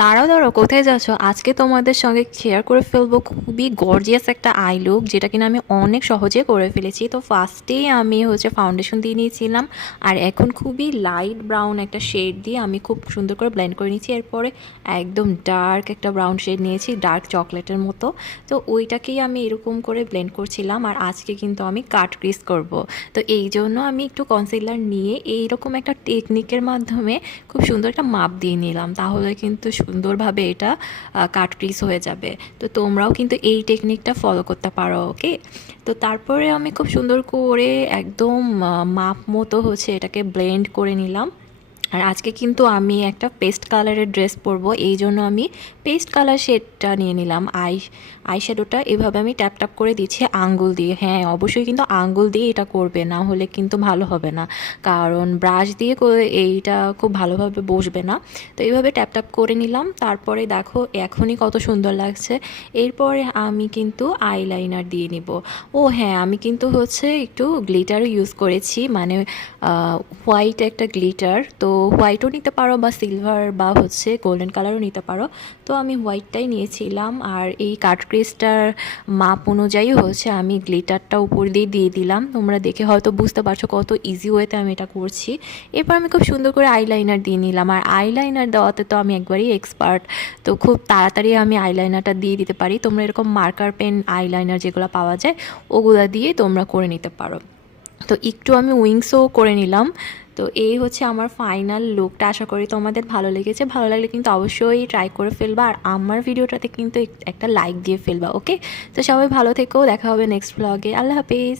দাঁড়াও দাঁড়াও, কোথায় যাচ্ছ? আজকে তোমাদের সঙ্গে শেয়ার করে ফেলবো খুবই গর্জিয়াস একটা আই লুক, যেটা কিনা আমি অনেক সহজে করে ফেলেছি। তো ফার্স্টেই আমি ফাউন্ডেশন দিয়ে নিয়েছিলাম, আর এখন খুবই লাইট ব্রাউন একটা শেড দিয়ে আমি খুব সুন্দর করে ব্লেন্ড করে নিয়েছি। এরপরে একদম ডার্ক একটা ব্রাউন শেড নিয়েছি, ডার্ক চকলেটের মতো। তো ওইটাকেই আমি এরকম করে ব্লেন্ড করছিলাম। আর আজকে কিন্তু আমি কাট ক্রিজ করব। তো এই জন্য আমি একটু কনসিলার নিয়ে এইরকম একটা টেকনিকের মাধ্যমে খুব সুন্দর একটা মাপ দিয়ে নিলাম, তাহলে কিন্তু সুন্দরভাবে এটা কাট ক্রিজ হয়ে যাবে। তো তোমরাও কিন্তু এই টেকনিকটা ফলো করতে পারো, ওকে? তো তারপরে আমি খুব সুন্দর করে একদম মাপ মতো এটাকে ব্লেন্ড করে নিলাম। আর আজকে কিন্তু আমি একটা পেস্ট কালারের ড্রেস পরবো, এই জন্য আমি পেস্ট কালার শেডটা নিয়ে নিলাম। আই শ্যাডোটা এভাবে আমি ট্যাপ ট্যাপ করে দিচ্ছি আঙ্গুল দিয়ে। হ্যাঁ, অবশ্যই কিন্তু আঙ্গুল দিয়ে এটা করবে, না হলে কিন্তু ভালো হবে না, কারণ ব্রাশ দিয়ে করে এইটা খুব ভালোভাবে বসবে না। তো এইভাবে ট্যাপ ট্যাপ করে নিলাম। তারপরে দেখো এখনই কত সুন্দর লাগছে। এরপরে আমি কিন্তু আইলাইনার দিয়ে নিব। ও হ্যাঁ, আমি কিন্তু একটু গ্লিটারও ইউজ করেছি, মানে হোয়াইট একটা গ্লিটার। তো হোয়াইটও নিতে পারো বা সিলভার বা গোল্ডেন কালারও নিতে পারো। তো আমি হোয়াইটটাই নিয়েছিলাম। আর এই কাট ক্রিজটার মাপ অনুযায়ী আমি গ্লিটারটা উপর দিয়ে দিয়ে দিলাম। তোমরা দেখে হয়তো বুঝতে পারছো কত ইজি ওয়েতে আমি এটা করছি। এরপর আমি খুব সুন্দর করে আইলাইনার দিয়ে নিলাম। আর আইলাইনার দেওয়াতে তো আমি একবারই এক্সপার্ট, তো খুব তাড়াতাড়ি আমি আইলাইনারটা দিয়ে দিতে পারি। তোমরা এরকম মার্কার পেন আইলাইনার যেগুলো পাওয়া যায় ওগুলা দিয়ে তোমরা করে নিতে পারো। তো একটু আমি উইংসও করে নিলাম। তো এই আমার ফাইনাল লুকটা। আশা করি তোমাদের ভালো লেগেছে। ভালো লাগলে কিন্তু অবশ্যই ট্রাই করে ফেলবা, আর আমার ভিডিওটাতে কিন্তু একটা লাইক দিয়ে ফেলবা, ওকে? তো সবাই ভালো থেকো, দেখা হবে নেক্সট ব্লগে। আল্লাহ হাফিজ।